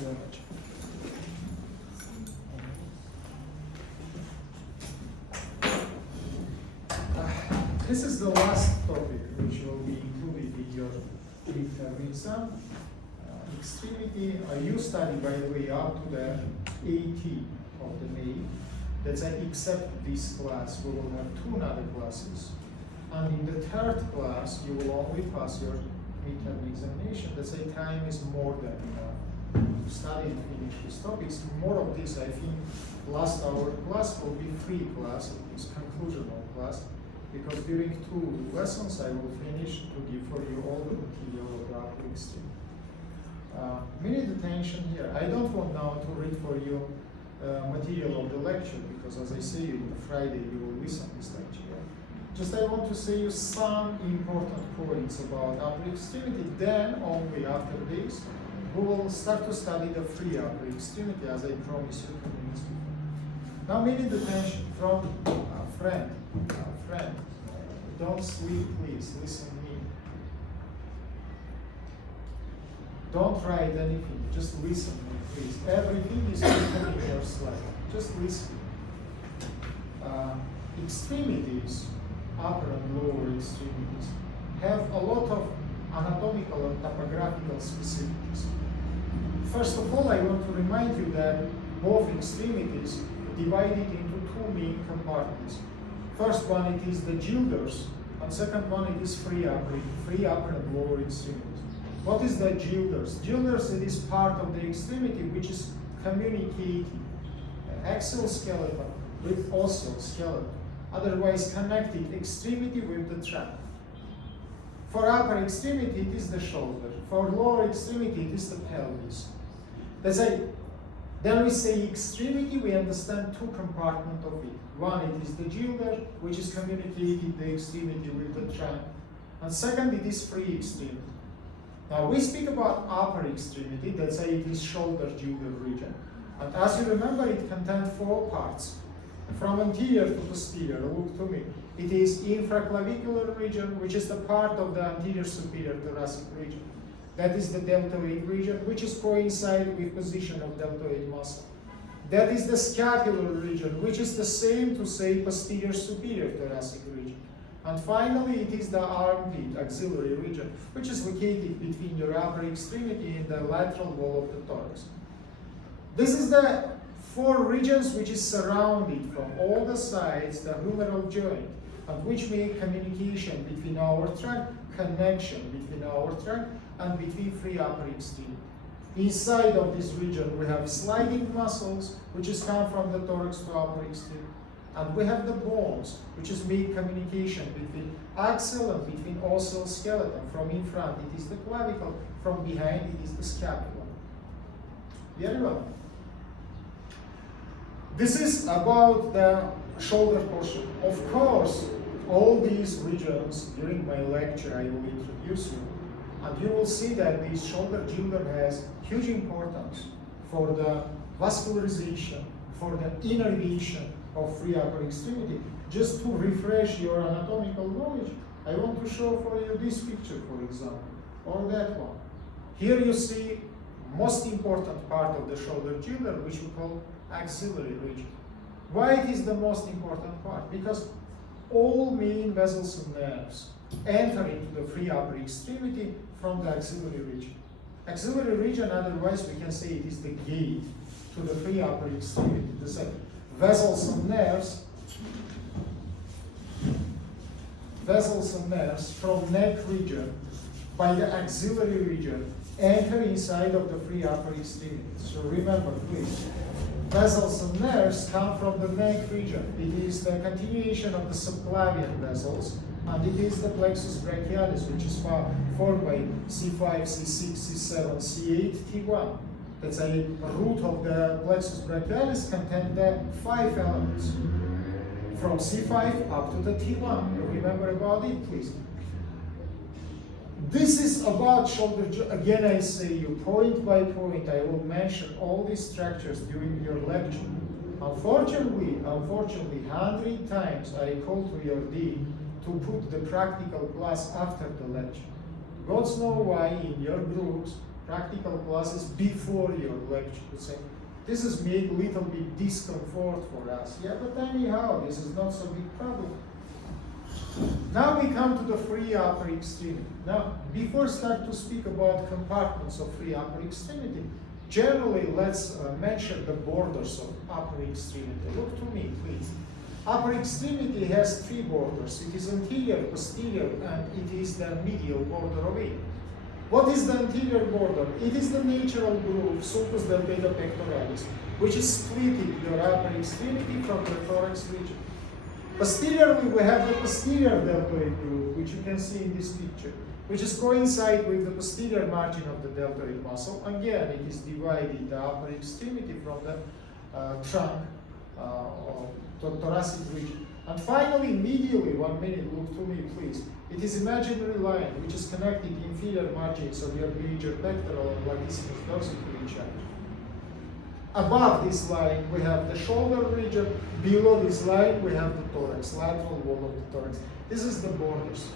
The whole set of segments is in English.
you very much. This is the last topic which will be included in your midterm exam. Extremity, you study, by the way, up to the 80 of the May. That's except this class, we will have 2 other classes. And in the 3rd class, you will only pass your midterm examination. That's time is more than enough to study and finish these topics. More of this, I think, last hour class will be free class, it's conclusional class, because during 2 lessons I will finish to give for you all the material of the upper extreme. Minute attention here. I don't want now to read for you material of the lecture, because as I say, on Friday you will listen this lecture. Just I want to say you some important points about upper extremity. Then only after this, we will start to study the free upper extremity, as I promised you 2 minutes before. Now, minute attention from a friend. Don't sleep, please. Listen to me. Don't write anything. Just listen to me, please. Everything is written in your slide. Just listen. Extremities, upper and lower extremities, have a lot of anatomical and topographical specificities. First of all, I want to remind you that both extremities are divided into 2 main compartments. First one, it is the gilders, and second one, it is free upper and lower extremities. What is the gilders? Gilders, it is part of the extremity which is communicating axial skeleton with ossal skeleton, otherwise connected extremity with the trunk. For upper extremity, it is the shoulder. For lower extremity, it is the pelvis. Then we say extremity, we understand 2 compartments of it. One, it is the gilder, which is communicating the extremity with the trunk. And second, it is free extremity. Now we speak about upper extremity, let's say it is shoulder gilder region. And as you remember, it contains 4 parts. From anterior to posterior, look to me. It is infraclavicular region, which is the part of the anterior superior thoracic region. That is the deltoid region, which is coincide with position of deltoid muscle. That is the scapular region, which is the same to say posterior superior thoracic region. And finally, it is the armpit axillary region, which is located between your upper extremity and the lateral wall of the thorax. This is the 4 regions which is surrounded from all the sides the humeral joint, and which make communication between our trunk, connection between our trunk and between free upper extremity. Inside of this region we have sliding muscles, which is come from the thorax to upper extremity. And we have the bones, which is make communication between axial and between ossal skeleton. From in front it is the clavicle, from behind it is the scapula. Very well. This is about the shoulder portion. Of course, all these regions during my lecture I will introduce you, and you will see that this shoulder gilder has huge importance for the vascularization, for the innervation of free upper extremity. Just to refresh your anatomical knowledge, I want to show for you this picture, for example, or that one. Here you see most important part of the shoulder gilder, which we call axillary region. Why it is the most important part? Because all main vessels and nerves enter into the free upper extremity from the axillary region. Axillary region, otherwise we can say it is the gate to the free upper extremity. The vessels and nerves from neck region by the axillary region enter inside of the free upper extremity. So remember, please, vessels and nerves come from the neck region. It is the continuation of the subclavian vessels, and it is the plexus brachialis, which is formed by C5, C6, C7, C8, T1. That's a root of the plexus brachialis contain the 5 elements. From C5 up to the T1. You remember about it, please. This is about shoulder. Again, I say you point by point. I will mention all these structures during your lecture. Unfortunately, 100 times I call to your dean to put the practical class after the lecture. God knows why in your groups practical classes before your lecture. So this is make little bit discomfort for us. Yeah, but anyhow, this is not so big problem. Now we come to the free upper extremity. Now, before start to speak about compartments of free upper extremity, generally let's mention the borders of upper extremity. Look to me, please. Upper extremity has three borders. It is anterior, posterior, and it is the medial border of it. What is the anterior border? It is the natural groove, sulcus deltoides pectoralis, which is splitting your upper extremity from the thorax region. Posteriorly, we have the posterior deltoid groove, which you can see in this picture, which is coincide with the posterior margin of the deltoid muscle. Again, it is dividing the upper extremity from the trunk of the thoracic region. And finally, medially, 1 minute, look to me, please. It is imaginary line, which is connecting the inferior margins of your major pectoral and latissimus dorsi to each other. Above this line, we have the shoulder region. Below this line, we have the thorax, lateral wall of the thorax. This is the borders.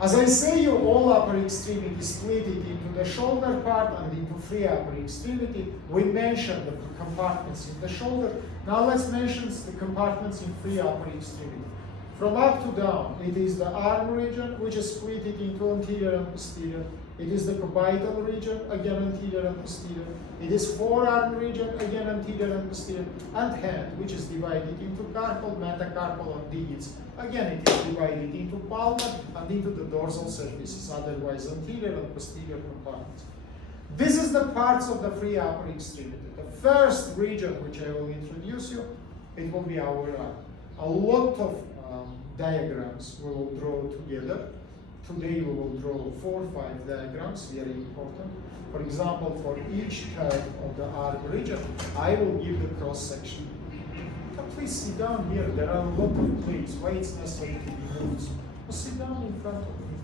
As I say, you all upper extremity split it into the shoulder part and into free upper extremity. We mentioned the compartments in the shoulder. Now let's mention the compartments in free upper extremity. From up to down, it is the arm region, which is split it into anterior and posterior. It is the cubital region, again anterior and posterior. It is forearm region, again anterior and posterior. And hand, which is divided into carpal, metacarpal, and digits. Again, it is divided into palmar and into the dorsal surfaces, otherwise anterior and posterior compartments. This is the parts of the free upper extremity. The first region which I will introduce you, it will be our arm. A lot of diagrams we will draw together. Today we will draw 4 or 5 diagrams, very important. For example, for each type of the arm region, I will give the cross section. Please sit down here. There are a lot of plates. Why it's necessary to be moved? So sit down in front of me.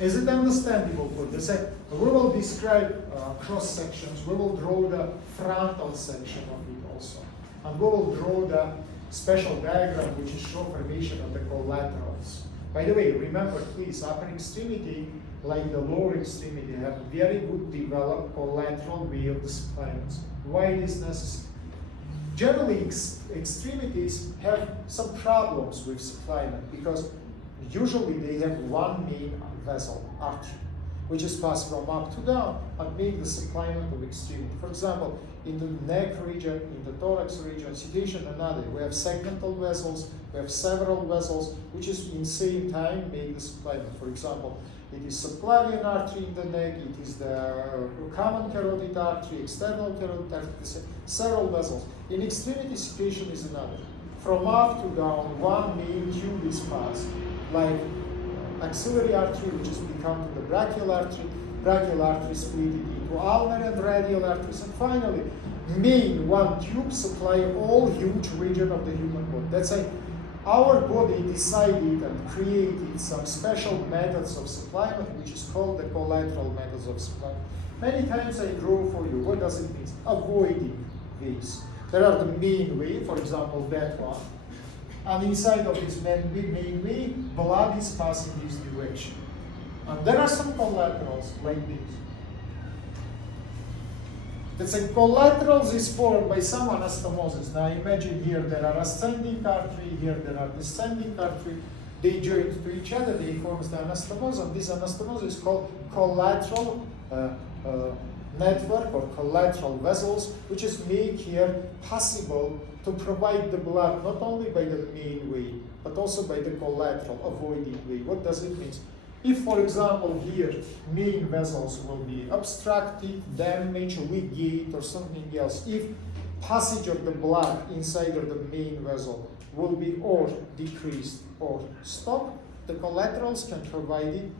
Is it understandable for this? We will describe cross sections. We will draw the frontal section of it also. And we will draw the special diagram which is show formation of the collaterals. By the way, remember please, upper extremity, like the lower extremity, have very good developed collateral way of the supplements. Why it is necessary? Generally, extremities have some problems with supplement because usually they have one main vessel, artery, which is passed from up to down and make the supplement of extremity. For example, in the neck region, in the thorax region, situation another. We have segmental vessels, we have several vessels, which is in same time make the supplement. For example, it is subclavian artery in the neck, it is the common carotid artery, external carotid artery, several vessels. In extremity situation is another. From up to down, one main tube is passed, like axillary artery, which is become the brachial artery split into ulnar and radial arteries, and finally, main one tube supply all huge region of the human body. That's why our body decided and created some special methods of supplement, which is called the collateral methods of supplement. Many times I draw for you. What does it mean? Avoiding ways. There are the main way, for example, that one. And inside of this main way, blood is passing this direction. And there are some collaterals like this. Let's say collaterals is formed by some anastomosis. Now imagine here there are ascending artery, here there are descending artery. They join to each other, they form the anastomosis, and this anastomosis is called collateral network or collateral vessels, which is make here possible to provide the blood not only by the main way, but also by the collateral, avoiding way. What does it mean? If, for example, here main vessels will be obstructed, damaged, ligate, or something else, if passage of the blood inside of the main vessel will be or decreased or stopped, the collaterals can provide it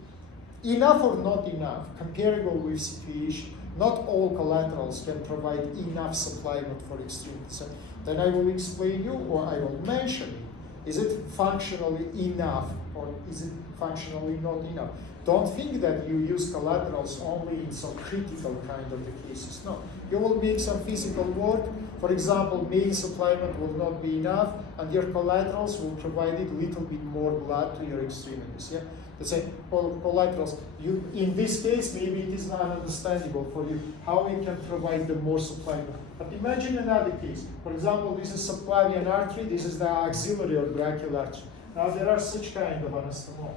enough or not enough, comparable with situation. Not all collaterals can provide enough supplement for extremities. Then I will explain you, or I will mention it. Is it functionally enough, or is it functionally not enough? Don't think that you use collaterals only in some critical kind of the cases. No, you will make some physical work. For example, main supplement will not be enough, and your collaterals will provide a little bit more blood to your extremities. Yeah, Let's say collaterals. In this case, maybe it is not understandable for you how we can provide the more subclavian. But imagine another case. For example, this is subclavian artery. This is the axillary or brachial artery. Now there are such kind of anastomoma.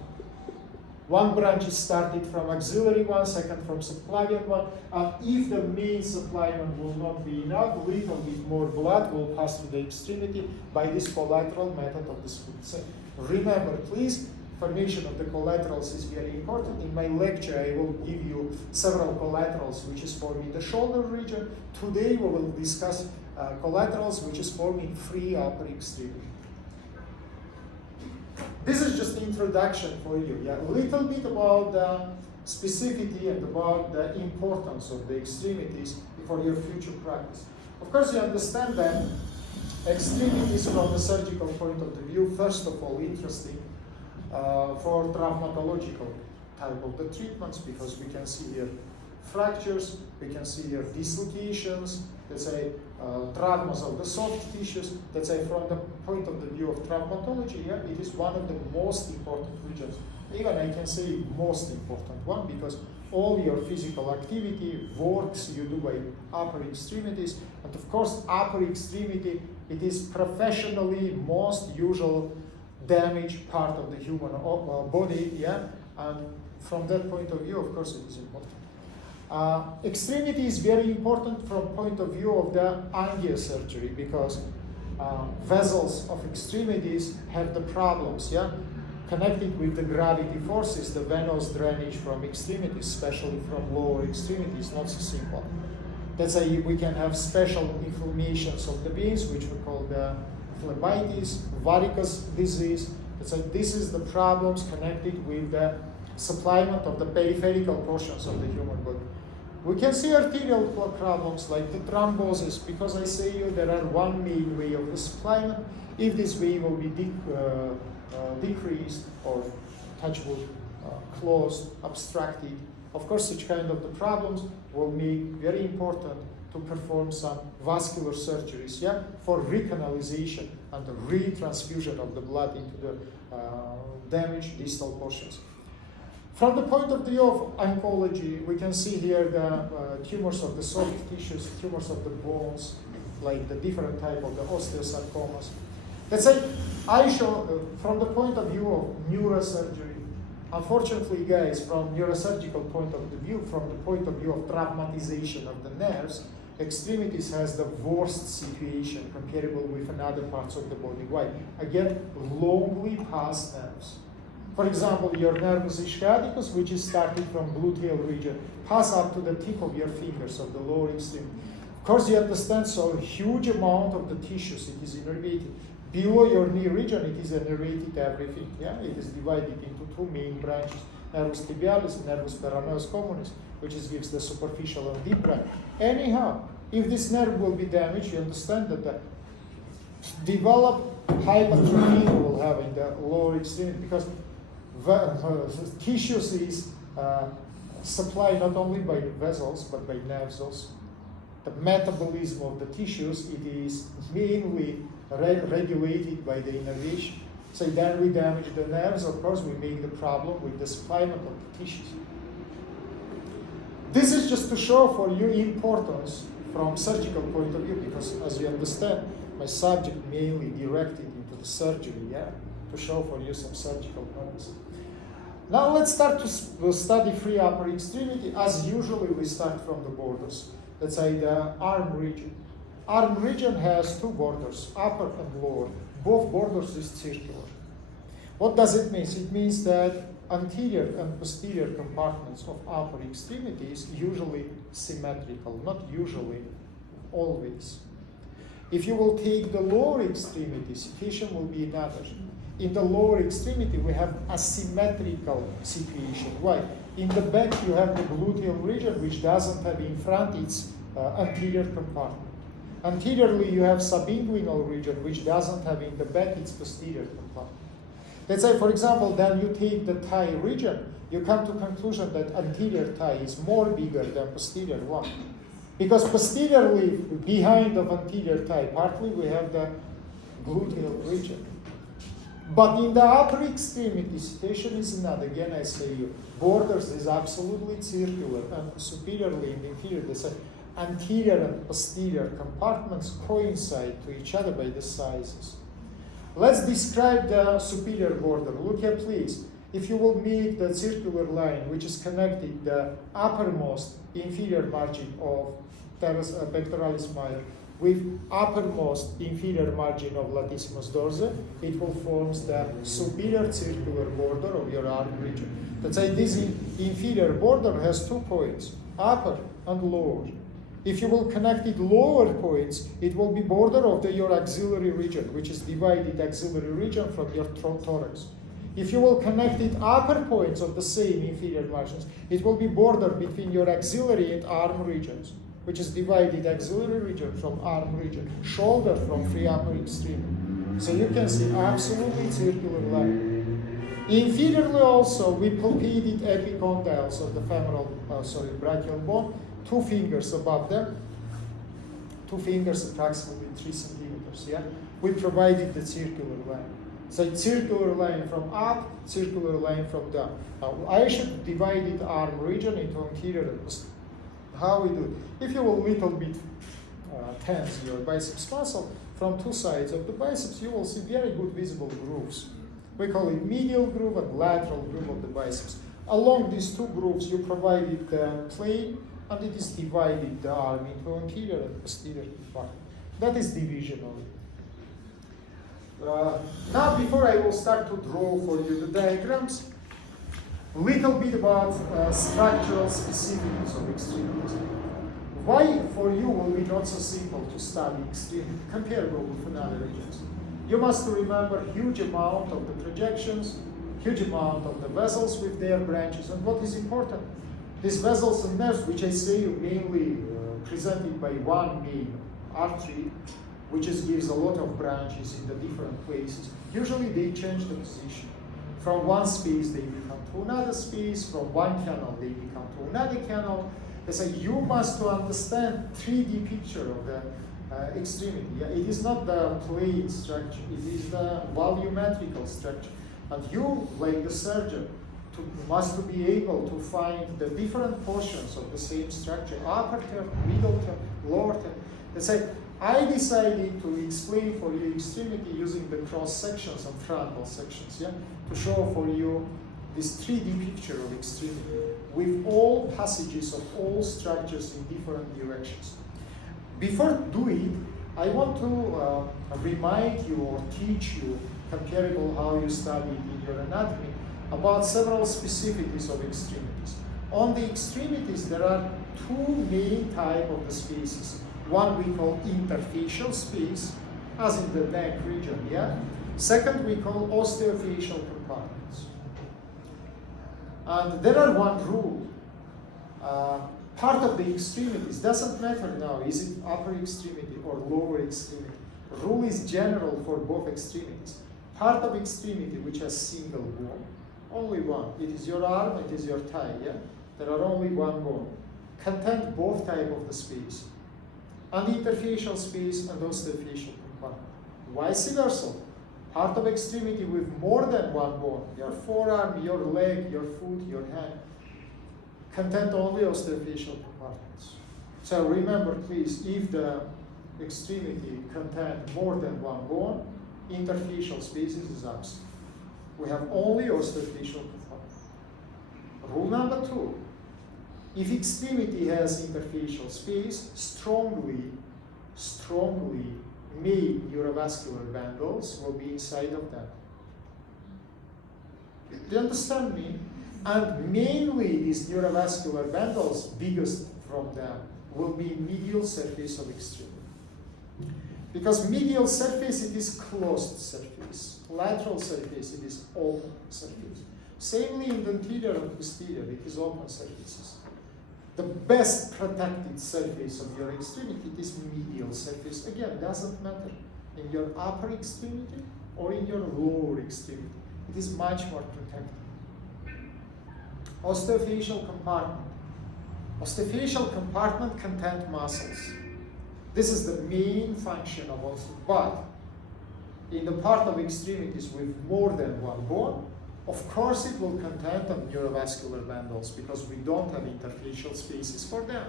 One branch is started from axillary one, second from subclavian one, and if the main subclavian will not be enough, little bit more blood will pass to the extremity by this collateral method of the split. So remember, please, formation of the collaterals is very important. In my lecture, I will give you several collaterals which is forming the shoulder region. Today, we will discuss collaterals which is forming free upper extremity. This is just the introduction for you. Yeah, a little bit about the specificity and about the importance of the extremities for your future practice. Of course, you understand that extremities from the surgical point of view, first of all, interesting for traumatological type of the treatments, because we can see here fractures, we can see here dislocations, let's say traumas of the soft tissues. Let's say from the point of the view of traumatology, yeah, it is one of the most important regions. Even I can say most important one, because all your physical activity, works you do by upper extremities, and of course upper extremity, it is professionally most usual damaged part of the human body, yeah, and from that point of view, of course, it is important. Extremity is very important from point of view of the angiosurgery, because vessels of extremities have the problems, yeah, connected with the gravity forces, the venous drainage from extremities, especially from lower extremities, not so simple. That's why we can have special inflammations of the veins, which we call the phlebitis, varicose disease. That's why this is the problems connected with the supplement of the peripheral portions of the human body. We can see arterial problems like the thrombosis, because I say you there are one main way of the supplement. If this way will be decreased or touchwood, closed, obstructed, of course such kind of the problems will make very important to perform some vascular surgeries, yeah, for recanalization and the retransfusion of the blood into the damaged distal portions. From the point of view of oncology, we can see here the tumors of the soft tissues, tumors of the bones, like the different type of the osteosarcomas. Let's say I show from the point of view of neurosurgery. Unfortunately, guys, from neurosurgical point of view, from the point of view of traumatization of the nerves, extremities has the worst situation comparable with another parts of the body. Why? Again, longly past nerves. For example, your nervus ischiaticus, which is starting from gluteal region, pass up to the tip of your fingers of the lower extremity. Of course, you understand, so a huge amount of the tissues, it is innervated. Below your knee region, it is innervated everything. Yeah, it is divided into two main branches: nervus tibialis and nervus peroneus communis, which gives the superficial and deep branch. Anyhow, if this nerve will be damaged, you understand that the developed hypertrophy will have in the lower extremity, because tissues is supplied not only by vessels but by nerves also. The metabolism of the tissues, it is mainly regulated by the innervation. So then we damage the nerves, of course we make the problem with the supplement of the tissues. This is just to show for you importance from surgical point of view, because as you understand, my subject mainly directed into the surgery, yeah, to show for you some surgical purpose. Now let's start to study free upper extremity. As usually, we start from the borders. Let's say the arm region. Arm region has two borders, upper and lower. Both borders is circular. What does it mean? It means that anterior and posterior compartments of upper extremities usually symmetrical, not usually, always. If you will take the lower extremity, situation will be another. In the lower extremity, we have asymmetrical situation. Why? In the back, you have the gluteal region, which doesn't have in front its anterior compartment. Anteriorly, you have subinguinal region, which doesn't have in the back its posterior compartment. Let's say, for example, then you take the thigh region, you come to conclusion that anterior thigh is more bigger than posterior one. Because posteriorly, behind of anterior thigh, partly we have the gluteal region. But in the upper extremity, situation is not. Again, I say you, borders is absolutely circular, and superiorly and inferior, the anterior and posterior compartments coincide to each other by the sizes. Let's describe the superior border. Look here, please. If you will make the circular line which is connecting the uppermost inferior margin of pectoralis major with uppermost inferior margin of latissimus dorsi, it will form the superior circular border of your arm region. Let's say this inferior border has 2 points, upper and lower. If you will connect it lower points, it will be border of your axillary region, which is divided axillary region from your thorax. If you will connect it upper points of the same inferior margins, it will be border between your axillary and arm regions, which is divided axillary region from arm region, shoulder from free upper extremity. So you can see absolutely circular line. Inferiorly also, we palpated epicondyles of the femoral, brachial bone, 2 fingers above them, 2 fingers approximately 3 centimeters, yeah? We provided the circular line. So circular line from up, circular line from down. Now, I should divide it arm region into anterior and posterior. How we do it? If you will little bit tense your biceps muscle, from 2 sides of the biceps, you will see very good visible grooves. We call it medial groove and lateral groove of the biceps. Along these 2 grooves, you provided the plane, and it is divided the arm into anterior and posterior part. That is division of it. Now, before I will start to draw for you the diagrams, little bit about structural specifics of extremities. Why for you will be not so simple to study extremity comparable with another regions? You must remember huge amount of the projections, huge amount of the vessels with their branches, and what is important, these vessels and nerves, which I say mainly presented by one main artery, which gives a lot of branches in the different places. Usually they change the position. From one space they become to another space, from one canal they become to another canal. So you must to understand 3D picture of the extremity. Yeah? It is not the plane structure, it is the volumetrical structure. And you, like the surgeon, must to be able to find the different portions of the same structure, upper term, middle term, lower term. Let's say, I decided to explain for you extremity using the cross sections and frontal sections, yeah, to show for you this 3D picture of extremity with all passages of all structures in different directions. Before doing, I want to remind you or teach you, comparable how you studied in your anatomy, about several specificities of extremities. On the extremities, there are 2 main types of the spaces. One we call interfacial space, as in the neck region, yeah? Second, we call osteofacial compartments. And there are one rule. Part of the extremities, doesn't matter now, is it upper extremity or lower extremity. The rule is general for both extremities. Part of extremity which has single bone, only one. It is your arm, it is your thigh, yeah? There are only one bone. Contain both type of the space. And interfacial space and osteofacial compartment. Vice versa. Part of extremity with more than one bone, your forearm, your leg, your foot, your hand, contain only osteofacial compartments. So remember, please, if the extremity contains more than one bone, interfacial spaces is absent. We have only osteofacial compartment. Rule number 2. If extremity has interfacial space, strongly made neurovascular bundles will be inside of that. Do you understand me? And mainly these neurovascular bundles, biggest from them, will be medial surface of extremity. Because medial surface, it is closed surface. Lateral surface, it is open surface. Samely in the anterior and posterior, it is open surfaces. The best protected surface of your extremity is medial surface. Again, doesn't matter in your upper extremity or in your lower extremity. It is much more protected. Osteofacial compartment. Osteofacial compartment contains muscles. This is the main function of osteofacial. But in the part of extremities with more than one bone, of course it will contain neurovascular bundles because we don't have interfacial spaces for them.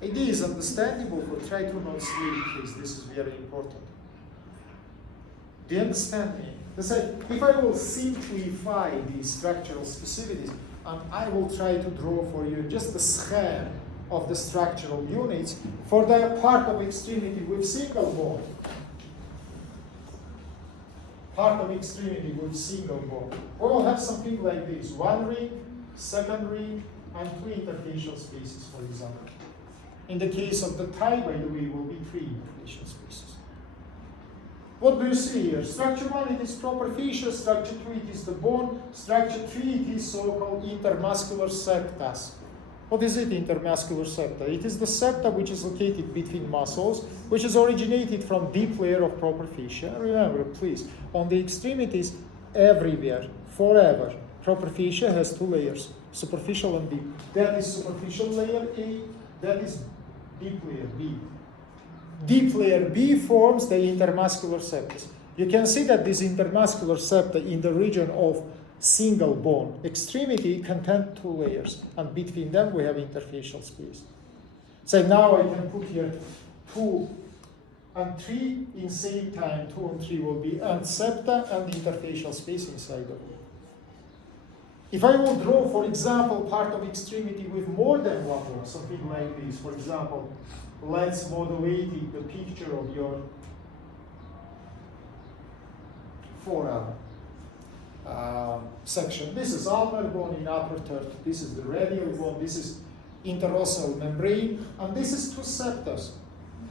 It is understandable for try to not sleep, please. This is very important. Do you understand me? Let's say, if I will simplify these structural specificities, and I will try to draw for you just the scheme of the structural units for the part of extremity with single bone. Part of extremity with single bone. We will have something like this: one ring, second ring, and two interfacial spaces, for example. In the case of the thigh, by the way, will be three interfacial spaces. What do you see here? Structure 1, it is proper fascia. Structure 2, it is the bone. Structure 3, it is so-called intermuscular septas. What is it, intermuscular septa? It is the septa which is located between muscles, which is originated from deep layer of proper fascia. Remember, please, on the extremities, everywhere, forever, proper fascia has two layers, superficial and deep. That is superficial layer A, that is deep layer B. Deep layer B forms the intermuscular septus. You can see that this intermuscular septa in the region of single bone extremity contain two layers, and between them we have interfacial space. So now I can put here 2 and 3 in same time. 2 and 3 will be and septa and interfacial space inside of it. If I will draw, for example, part of extremity with more than one bone, something like this, for example, let's modulate the picture of your forearm section. This is ulnar bone in upper third. This is the radial bone. This is interosseous membrane. And this is two septas,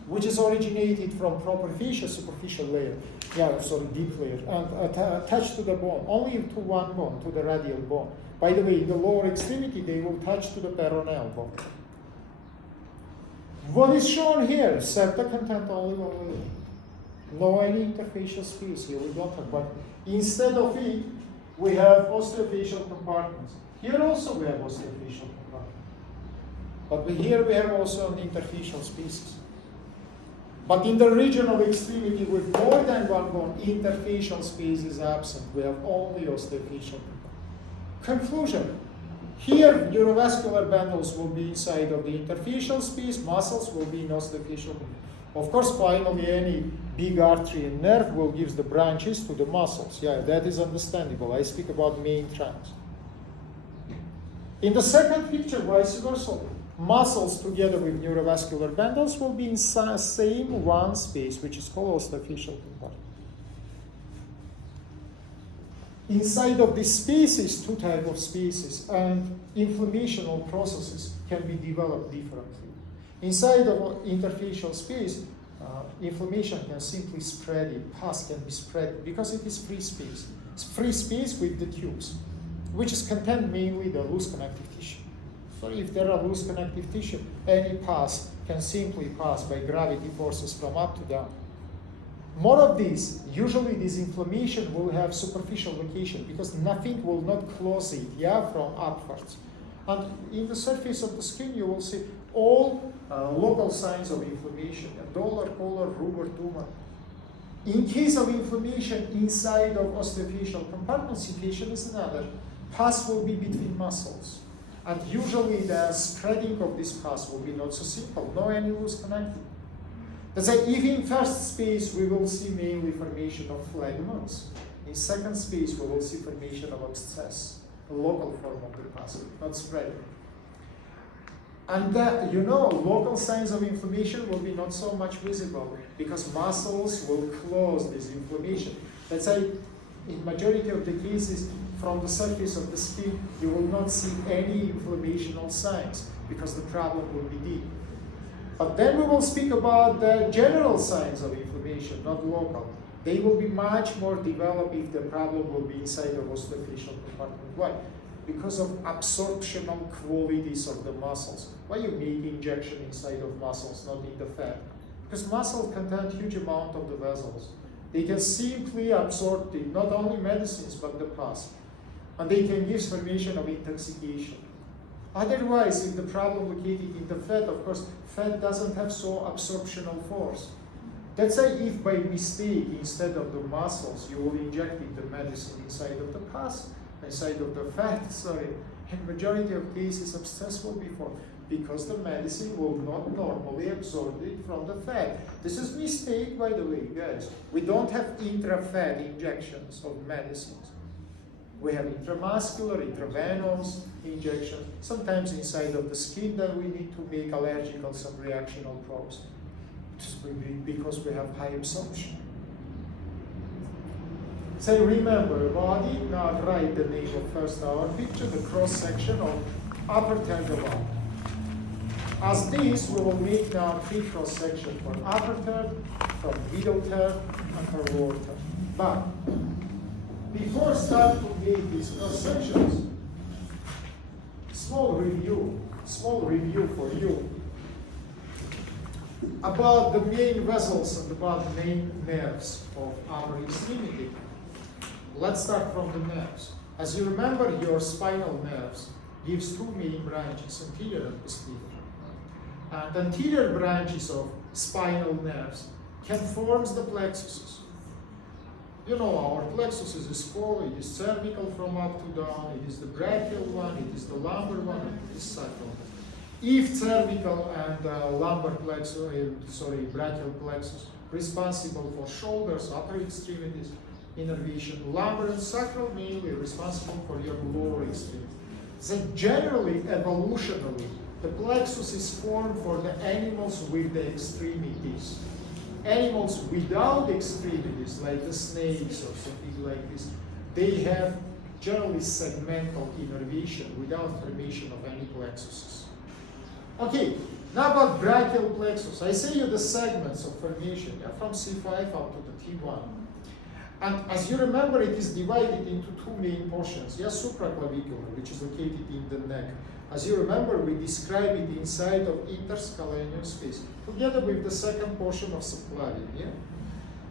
which is originated from proper fascia, superficial layer. Deep layer. And attached to the bone, only to one bone, to the radial bone. By the way, in the lower extremity, they will touch to the peroneal bone. What is shown here? Septa content only one layer. No any interfacial space here, we don't have. But instead of it, we have osteofacial compartments. Here also we have osteofacial compartments. But here we have also an interfacial spaces. But in the region of extremity with more than one bone, interfacial space is absent. We have only osteofacial compartments. Conclusion. Here, neurovascular bundles will be inside of the interfacial space, muscles will be in osteofacial. Of course, finally, any big artery and nerve will give the branches to the muscles. Yeah, that is understandable. I speak about main trunks. In the second picture, vice versa, muscles together with neurovascular bundles will be in same one space, which is called osteofacial compartment. Inside of these spaces, two types of spaces, and inflammational processes can be developed differently. Inside of interfacial space, inflammation can simply spread it, pus can be spread, because it is free space. It's free space with the tubes, which is contain mainly the loose connective tissue. So if there are loose connective tissue, any pus can simply pass by gravity forces from up to down. More of these, usually this inflammation will have superficial location because nothing will not close it, from upwards. And in the surface of the skin, you will see all local signs of inflammation, dollar, collar, rubor, tumor. In case of inflammation inside of osteofacial compartment, situation is another. Pus will be between muscles. And usually the spreading of this pus will be not so simple, no any loose connected. Let's say if in first space we will see mainly formation of phlegmons, in second space we will see formation of abscess, a local form of the pus, not spreading. And local signs of inflammation will be not so much visible because muscles will close this inflammation. Let's say in majority of the cases from the surface of the skin, you will not see any inflammational signs because the problem will be deep. But then we will speak about the general signs of inflammation, not local. They will be much more developed if the problem will be inside of osteofacial compartment. Why? Because of absorptional qualities of the muscles. Why you make injection inside of muscles, not in the fat? Because muscles contain huge amount of the vessels. They can simply absorb it, not only medicines, but the pus. And they can give formation of intoxication. Otherwise, if the problem located in the fat, of course, fat doesn't have so absorptional force. Let's say if by mistake, instead of the muscles, you will inject the medicine inside of the pus, inside of the fat, sorry, in majority of cases abscess will be formed because the medicine will not normally absorb it from the fat. This is mistake, by the way, guys. We don't have intra-fat injections of medicines. We have intramuscular, intravenous injections, sometimes inside of the skin that we need to make allergical some reactional probes. Because we have high absorption. So remember body, now write the name of first our picture, the cross section of upper third of body. As this, we will make now three cross sections for upper third, for middle third, and for lower third. But before start to make these cross sections, small review for you about the main vessels and about the main nerves of our extremity. Let's start from the nerves. As you remember, your spinal nerves gives two main branches, anterior and posterior. And anterior branches of spinal nerves can form the plexuses. You know, our plexuses is four. It is cervical from up to down, it is the brachial one, it is the lumbar one, and it is sacral. If cervical and lumbar plexus, brachial plexus, responsible for shoulders, upper extremities, innervation, lumbar and sacral mainly responsible for your lower extremities. So generally, evolutionally, the plexus is formed for the animals with the extremities. Animals without extremities, like the snakes or something like this, they have generally segmental innervation without formation of any plexuses. Okay, now about brachial plexus. I say you the segments of formation, from C5 up to the T1. And as you remember, it is divided into two main portions. Supraclavicular, which is located in the neck. As you remember, we describe it inside of interscaleneal space, together with the second portion of subclavian.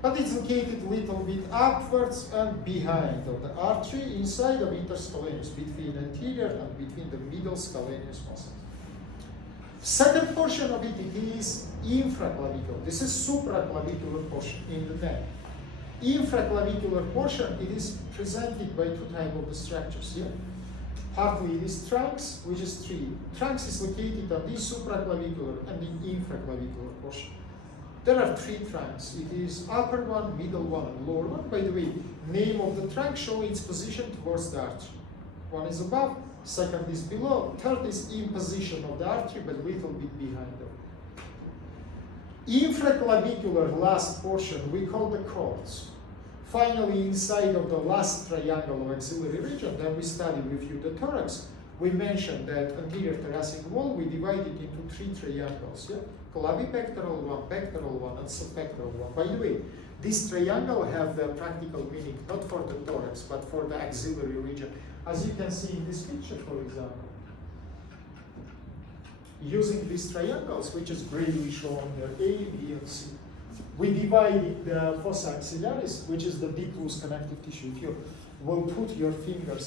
But it's located a little bit upwards and behind of the artery, inside of interscaleneus, between anterior and between the middle scalenus muscles. Second portion of it is infraclavicular. This is supraclavicular portion in the neck. Infraclavicular portion, it is presented by two types of the structures here. Partly it is trunks, which is three. Trunks is located on this supraclavicular and the infraclavicular portion. There are three trunks. It is upper one, middle one, and lower one. By the way, name of the trunk showing its position towards the artery. One is above, second is below, third is in position of the artery, but a little bit behind them. Infraclavicular last portion we call the cords. Finally, inside of the last triangle of axillary region, then we study with you the thorax. We mentioned that anterior thoracic wall, we divide it into three triangles. Clavipectoral one, pectoral one, and subpectoral one. By the way, this triangle have the practical meaning, not for the thorax, but for the axillary region. As you can see in this picture, for example. Using these triangles, which is greatly shown there, A, B, and C. We divided the fossa axillaris, which is the deep loose connective tissue. If you will put your fingers